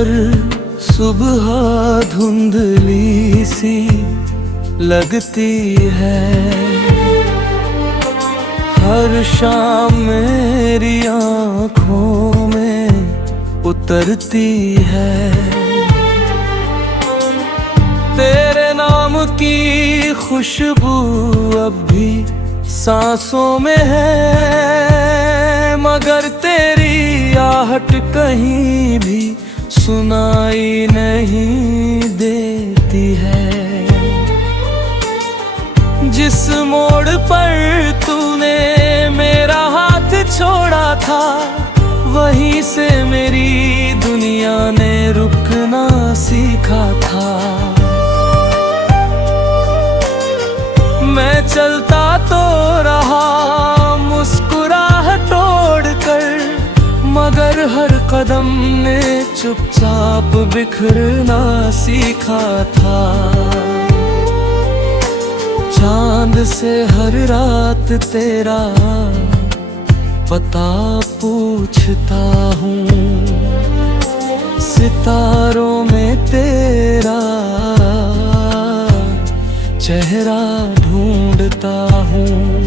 हर सुबह धुंधली सी लगती है, हर शाम मेरी आँखों में उतरती है। तेरे नाम की खुशबू अब भी सांसों में है, मगर तेरी आहट कहीं भी सुनाई नहीं देती है। जिस मोड़ पर तूने मेरा हाथ छोड़ा था, वहीं से मेरी दुनिया ने रुकना सीखा था। मैं चलता तो रहा मुस्कुराहट तोड़कर, मगर हर कदम ने चुपचाप बिखरना सीखा था। चांद से हर रात तेरा पता पूछता हूँ, सितारों में तेरा चेहरा ढूंढता हूँ।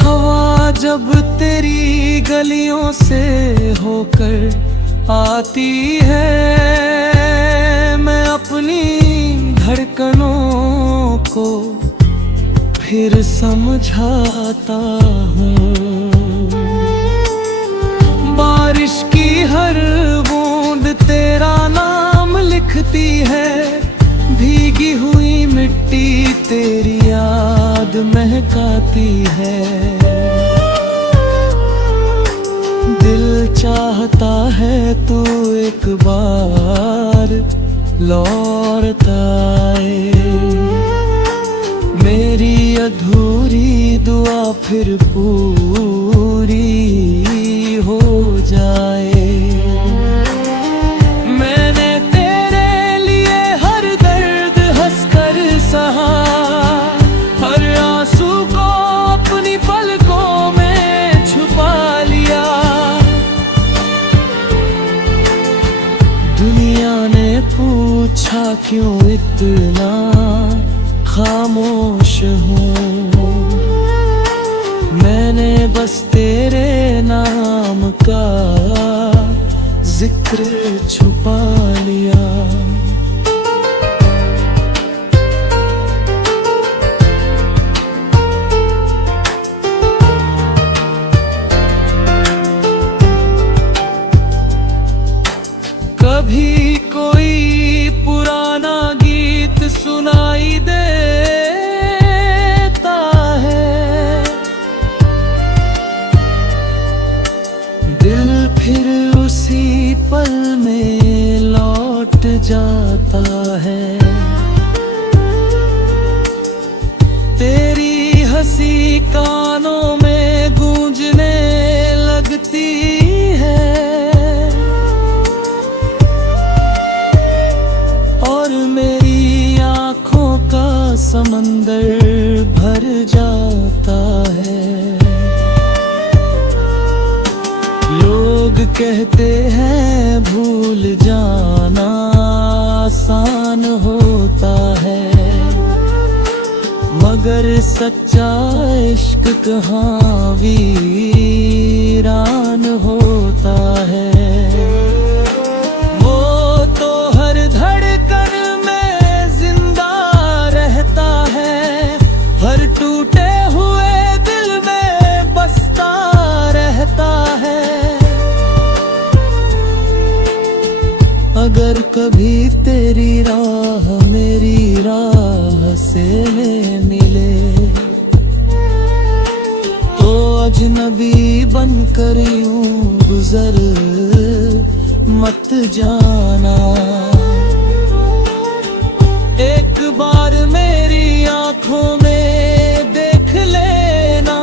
हवा जब तेरी गलियों से होकर आती है, मैं अपनी धड़कनों को फिर समझाता हूँ। बारिश की हर बूंद तेरा नाम लिखती है, भीगी हुई मिट्टी तेरी याद महकाती है। दिल चाहता है तू एक बार लौट आए, मेरी अधूरी दुआ फिर पूरी हो जाए। मैंने तेरे लिए हर दर्द हंसकर सहा, हर आंसू को अपनी पलकों में छुपा लिया। दुनिया ने पूछा क्यों इतना खामोश हूँ, मैंने बस तेरे नाम का जिक्र छुपा लिया। कभी कोई पुराना गीत सुनाई देता है, दिल फिर उसी पल में लौट जाता है। तेरी हंसी कानों में गूंजने लगती है, और मेरी आँखों का समंदर भर जाता है। लोग कहते हैं भूल जाना आसान होता है, मगर सच्चा इश्क कहाँ वीरान होता है। वो तो हर धड़कन में जिंदा रहता है, हर टूटे हुए दिल में बसता रहता है। अगर कभी तेरी राह मेरी राह से मिले, तो अजनबी बनकर यूं गुजर मत जाना। एक बार मेरी आँखों में देख लेना,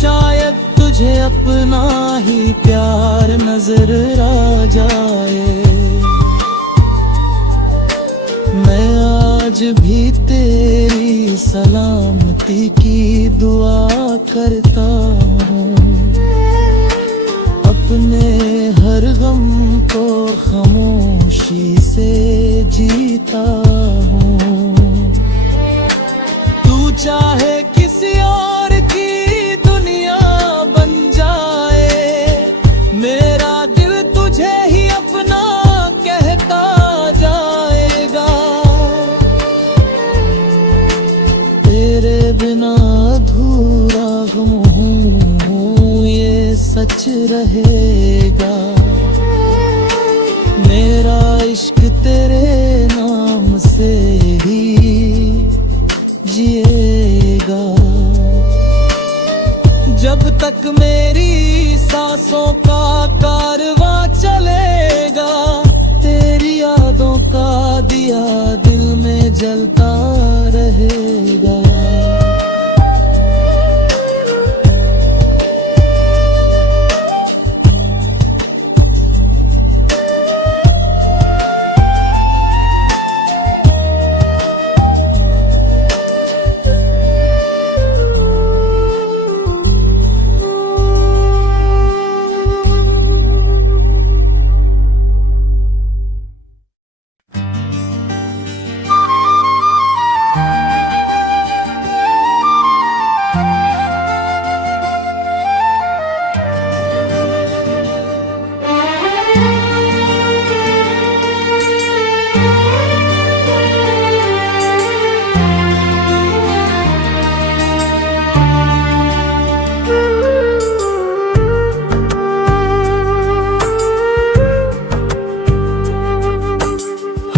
शायद तुझे अपना ही प्यार नजर आ जाए। मैं आज भी तेरी सलामती की दुआ करता हूँ। अपने हर गम को खामोशी से जीता हूँ। तू चाहे किसी और की दुनिया बन जाए, मेरा दिल तुझे ही अपना कहता जाएगा। तेरे बिना अधूरा गम हूँ, ये सच रहेगा। मेरा इश्क तेरे नाम से ही जिएगा। जब तक मेरी सांसों का कारवां चलेगा, तेरी यादों का दिया दिल में जलता रहेगा।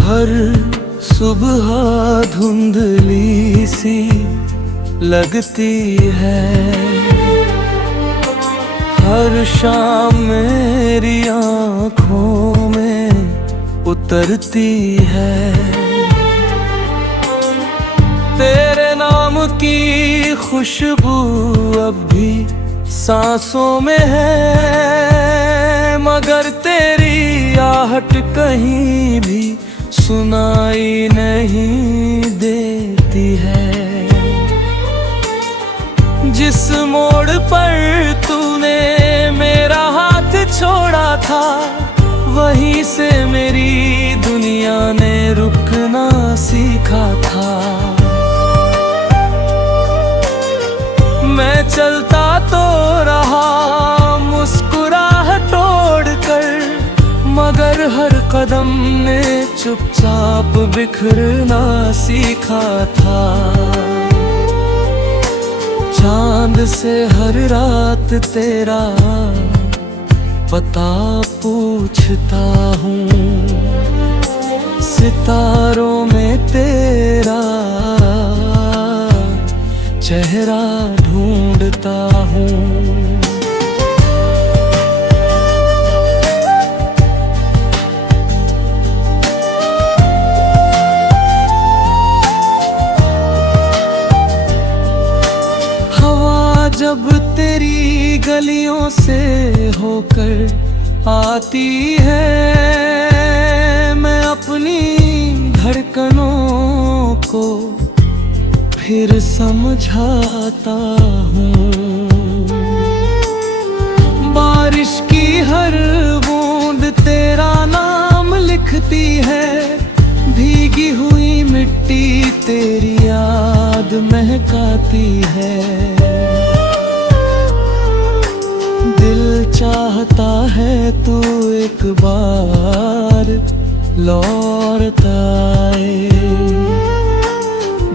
हर सुबह धुंधली सी लगती है, हर शाम मेरी आँखों में उतरती है। तेरे नाम की खुशबू अब भी सांसों में है, मगर तेरी आहट कहीं भी सुनाई नहीं देती है। जिस मोड़ पर तूने मेरा हाथ छोड़ा था, वहीं से मेरी दुनिया ने रुकना सीखा था। मैं चलता तो रहा मुस्कुराहट तोड़कर, मगर हर कदम ने चुपचाप बिखरना सीखा था। चांद से हर रात तेरा पता पूछता हूँ, सितारों में तेरा चेहरा ढूंढता हूँ। जब तेरी गलियों से होकर आती है, मैं अपनी धड़कनों को फिर समझाता हूँ। बारिश की हर बूंद तेरा नाम लिखती है, भीगी हुई मिट्टी तेरी याद महकाती है। दिल चाहता है तू एक बार लौट आए,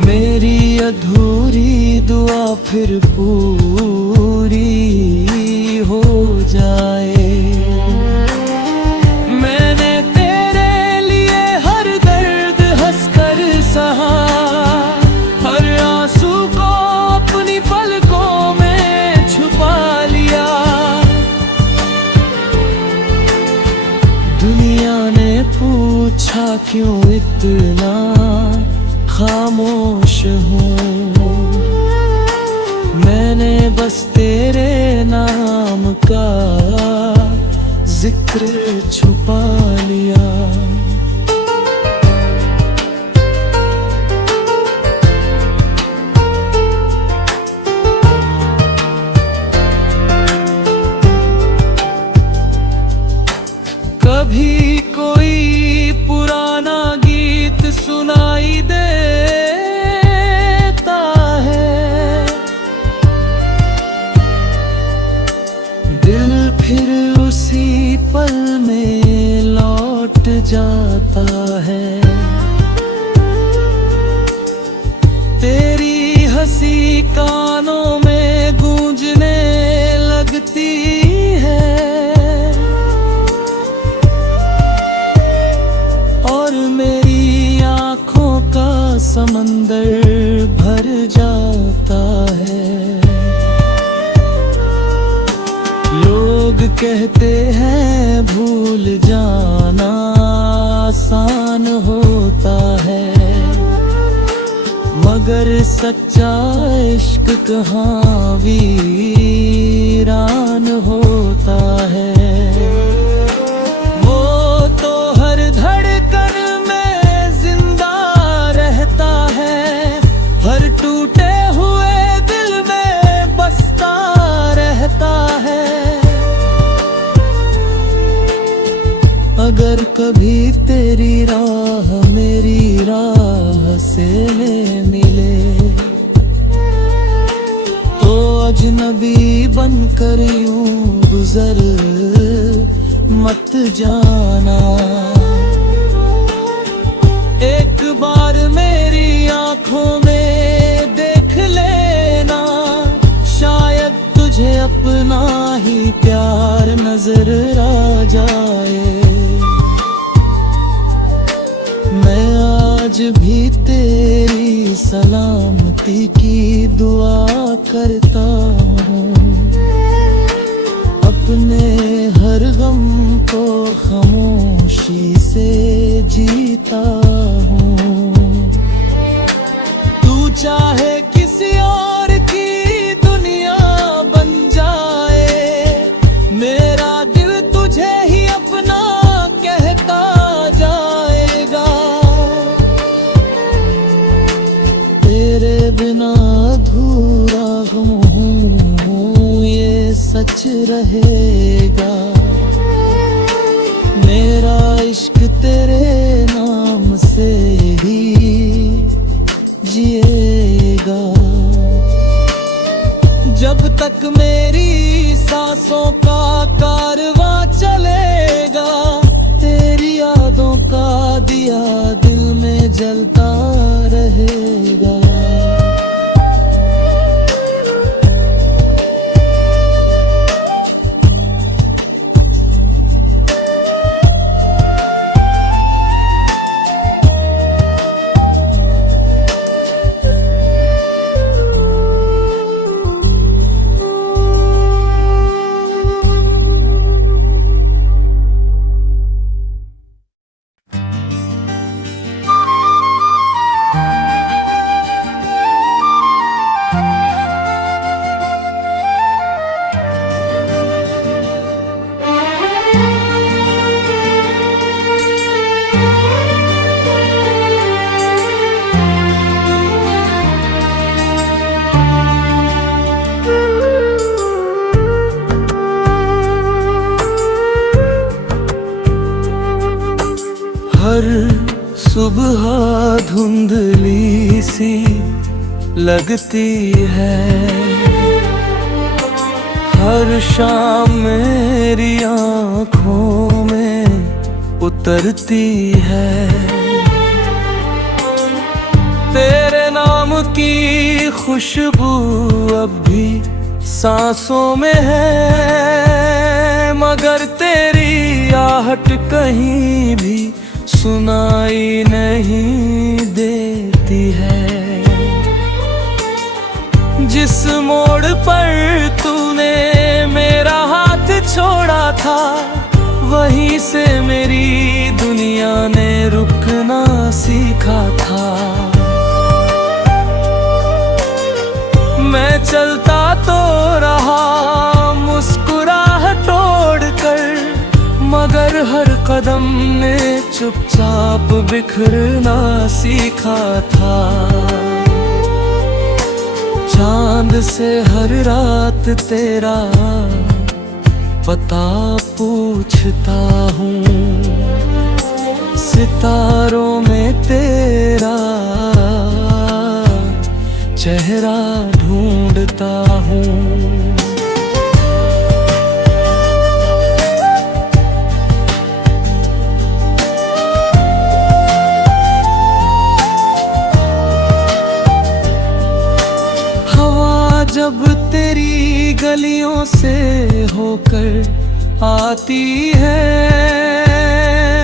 मेरी अधूरी दुआ फिर पूरी हो जाए। मैंने तेरे लिए हर दर्द हंसकर सहा, हर आंसू को अपनी पलकों में छुपा लिया। दुनिया ने पूछा क्यों इतना खामोश हूँ, मैंने बस तेरे नाम का जिक्र छुपा लिया। सुनाई देता है। दिल फिर उसी पल में लौट जाता है। तेरी हंसी कानों में गूंजने लगती है और मेरी आँखों का समंदर भर जाता है। लोग कहते हैं भूल जाना आसान होता है, मगर सच्चा इश्क कहाँ वीरान होता है। वो तो हर धड़कन में जिंदा रहता है, हर टूटे हुए दिल में बसता रहता है। अगर कभी तेरी राह मेरी राह से मिले तो अजनबी बनकर यूं गुजर मत जाना। एक बार मेरी आंखों में देख लेना, शायद तुझे अपना ही प्यार नजर आ जाए। मैं आज भी तेरी सलामती की दुआ करता हूँ, अपने हर गम को खामोशी से जीता हूँ। तू चाहे किसी और की दुनिया बन जाए, मेरा दिल तुझे ही अपना कहता जाएगा। तेरे बिना अधूरा हूँ ये सच रहेगा। मेरा इश्क तेरे नाम से ही जिएगा। जब तक मेरी सांसों का कारवां चलेगा, तेरी यादों का दिया दिल में जलता रहेगा। हर सुबह धुंधली सी लगती है, हर शाम मेरी आँखों में उतरती है। तेरे नाम की खुशबू अब भी सांसों में है, मगर तेरी आहट कहीं भी सुनाई नहीं देती है। जिस मोड़ पर तूने मेरा हाथ छोड़ा था, वहीं से मेरी दुनिया ने रुकना सीखा था। मैं चलता तो रहा मुस्कुराहट ओढ़कर, मगर हर कदम ने चुपचाप बिखरना सीखा था। चांद से हर रात तेरा पता पूछता हूँ, सितारों में तेरा चेहरा ढूंढता हूँ। हवा जब तेरी गलियों से होकर आती है,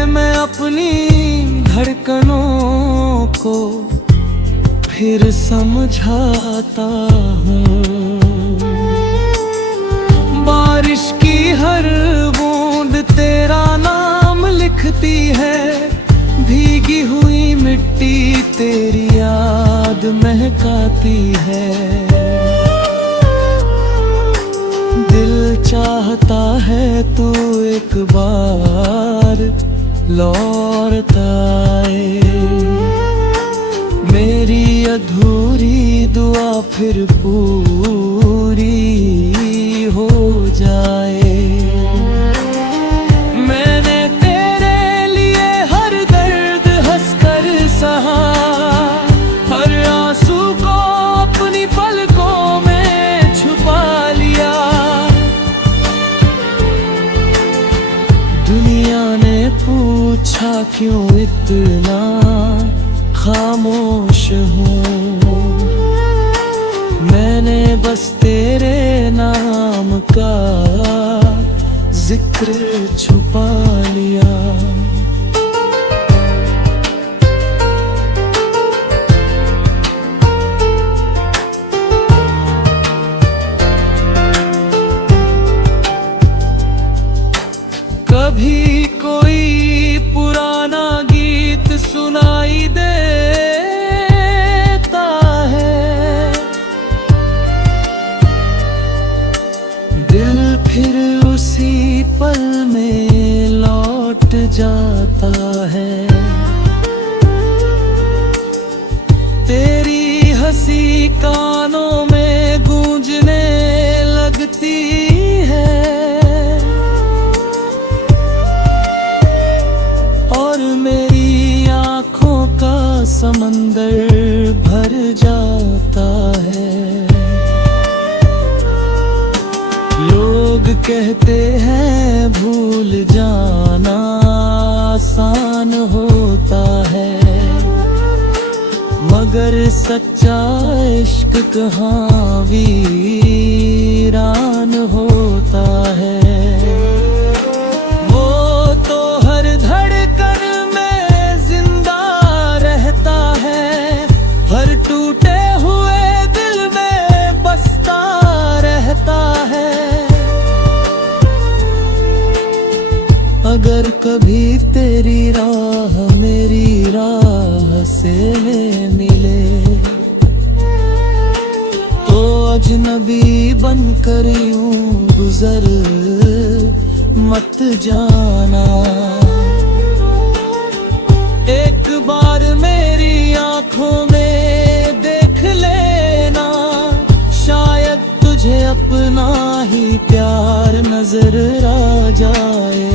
मैं अपनी धड़कनों को फिर समझाता हूँ। बारिश की हर बूंद तेरा नाम लिखती है, भीगी हुई मिट्टी तेरी याद महकाती है। दिल चाहता है तू एक बार लौट आए, मेरी अधूरी दुआ फिर पूरी हो जाए। मैंने तेरे लिए हर दर्द हंसकर सहा, हर आंसू को अपनी पलकों में छुपा लिया। दुनिया ने पूछा क्यों इतना खामोश हूँ, मैंने बस तेरे नाम का जिक्र छुपा लिया। कभी कोई पुराना गीत सुनाई देता है, दिल फिर उसी पल में लौट जाता है। तेरी हंसी कानों में गूंजने लगती है, और मेरी आँखों का समंदर भर जाता है। लोग कहते हैं भूल जाना आसान होता है, मगर सच्चा इश्क कहाँ वीरान होता है। वो तो हर धड़कन में जिंदा रहता है, हर टूटे हुए दिल में बसता रहता है। अगर कभी तेरी राह मेरी राह से मिले, तो अजनबी बनकर यूं गुजर मत जाना। एक बार मेरी आँखों में देख लेना, शायद तुझे अपना ही प्यार नजर आ जाए।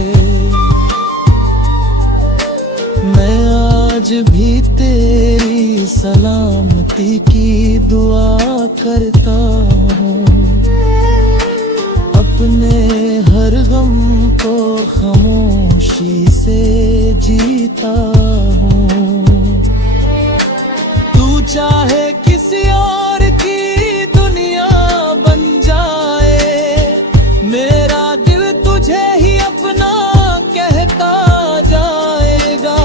मैं आज भी तेरी सलामती की दुआ करता हूँ, अपने हर गम को खामोशी से जीता हूँ। तू चाहे किसी और की दुनिया बन जाए, मेरा दिल तुझे ही अपना कहता जाएगा।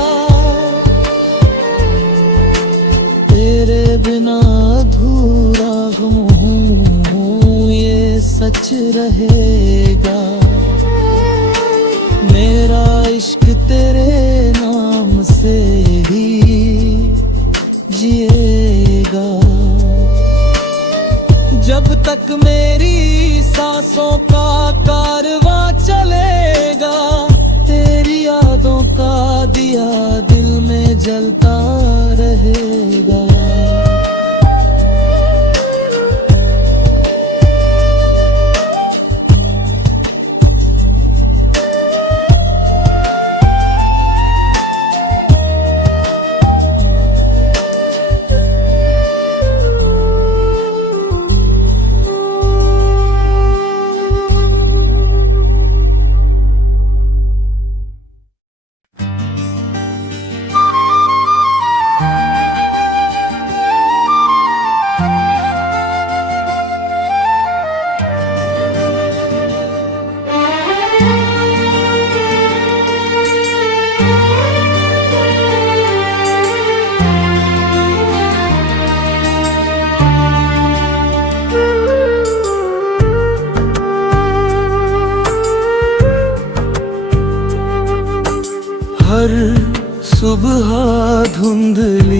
तेरे बिना अधूरा गम हूँ ये सच रहेगा, मेरा इश्क तेरे नाम से ही जिएगा। जब तक मेरी सांसों का कारवां चलेगा, तेरी यादों का दिया दिल में जलता रहेगा।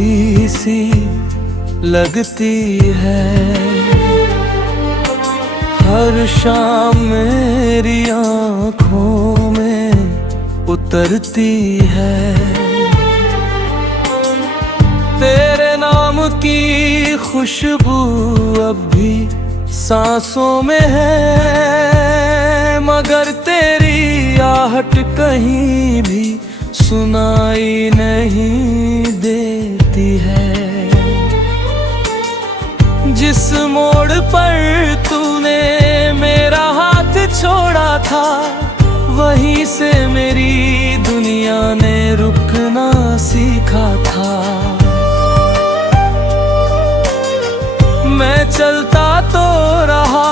अधूरी सी लगती है। हर शाम मेरी आँखों में उतरती है। तेरे नाम की खुशबू अब भी सांसों में है, मगर तेरी आहट कहीं भी सुनाई नहीं देती है। जिस मोड़ पर तूने मेरा हाथ छोड़ा था, वहीं से मेरी दुनिया ने रुकना सीखा था। मैं चलता तो रहा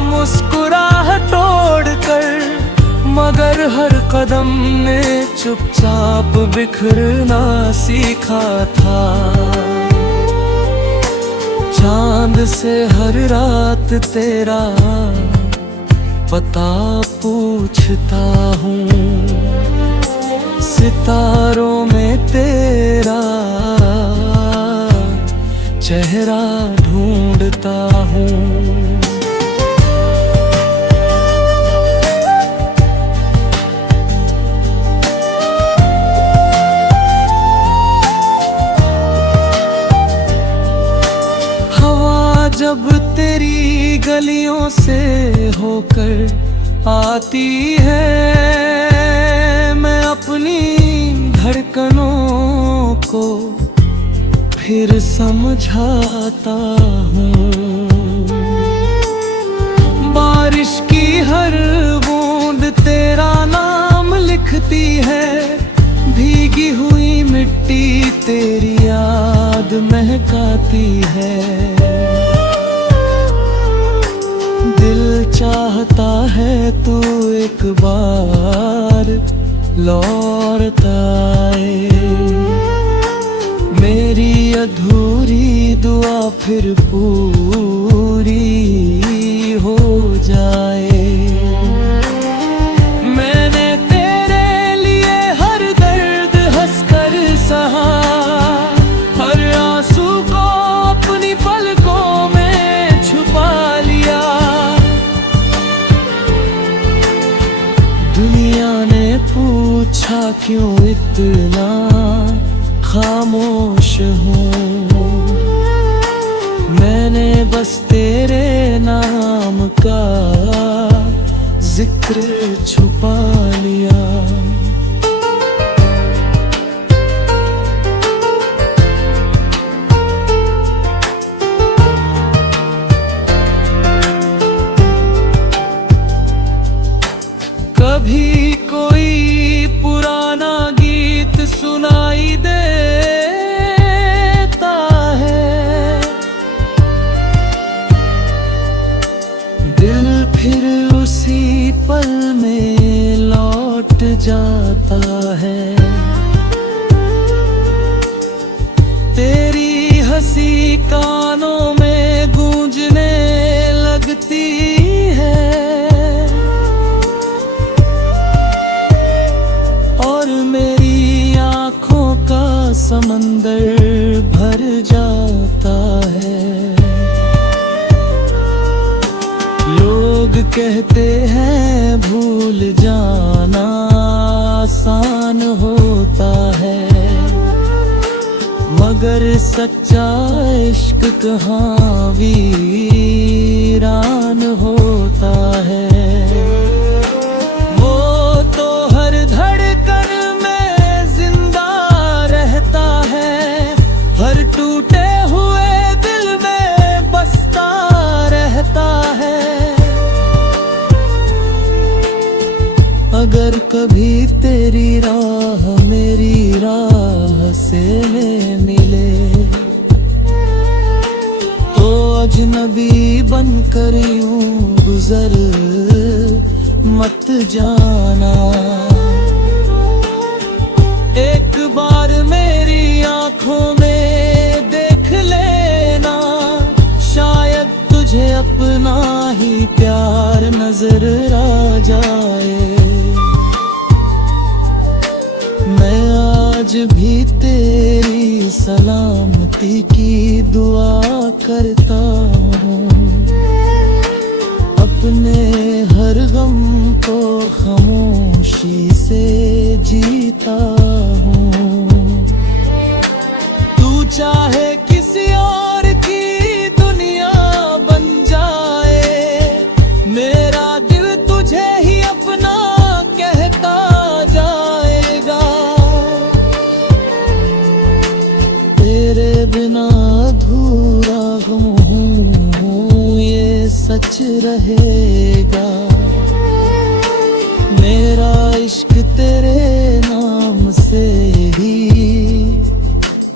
मुस्कुराहट तोड़कर, मगर हर कदम ने चुपचाप बिखरना सीखा था। चांद से हर रात तेरा पता पूछता हूँ, सितारों में तेरा चेहरा ढूंढता हूँ। हवा जब तेरी गलियों से होकर आती है, मैं अपनी धड़कनों को फिर समझाता हूँ। बारिश की हर बूंद तेरा नाम लिखती है, भीगी हुई मिट्टी तेरी याद महकाती है। दिल चाहता है तू एक बार लौट आए, मेरी अधूरी दुआ फिर पूरी हो जाए। मैंने तेरे लिए हर दर्द हंसकर सहा, हर आंसू को अपनी पलकों में छुपा लिया। दुनिया ने पूछा क्यों इतना खामोश हूँ, मैंने बस तेरे नाम का जिक्र छुपा लिया। कभी कोई पुराना गीत सुनाई देता है, दिल फिर उसी पल में लौट जाता है। तेरी हंसी कानों में गूंजने लगती है, और मेरी आँखों का समंदर भर जाता है। लोग कहते हैं भूल जाना आसान होता है, मगर सच्चा इश्क कहाँ वीरान होता है। वो तो हर धड़कन में जिंदा रहता है, हर टूटे हुए दिल में बसता रहता है। अगर कभी तेरी राह मेरी राह से मिले, तो अजनबी बनकर यूं गुजर मत जाना। एक बार मेरी आँखों में देख लेना, शायद तुझे अपना ही प्यार नजर आ जाए। मैं आज भी तेरी सलामती की दुआ करता हूँ। अपने हर गम को खामोशी से जीता हूँ। तू चाहे किसी और की दुनिया बन जाए, मेरा दिल तुझे ही अपना कहता जाएगा। तेरे बिना अधूरा हूँ, ये सच रहेगा। मेरा इश्क तेरे नाम से ही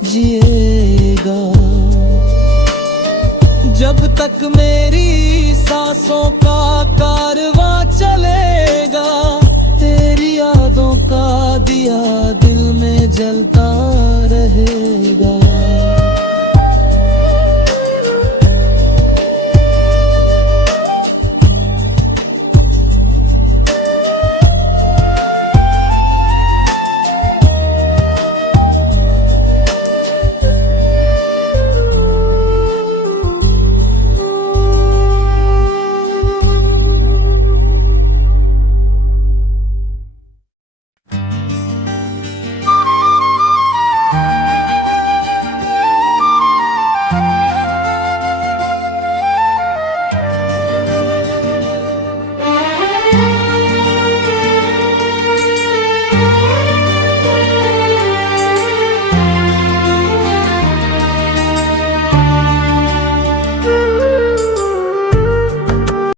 जिएगा। जब तक मेरी सांसों का कारवां चलेगा, तेरी यादों का दिया दिल में जलता रहेगा।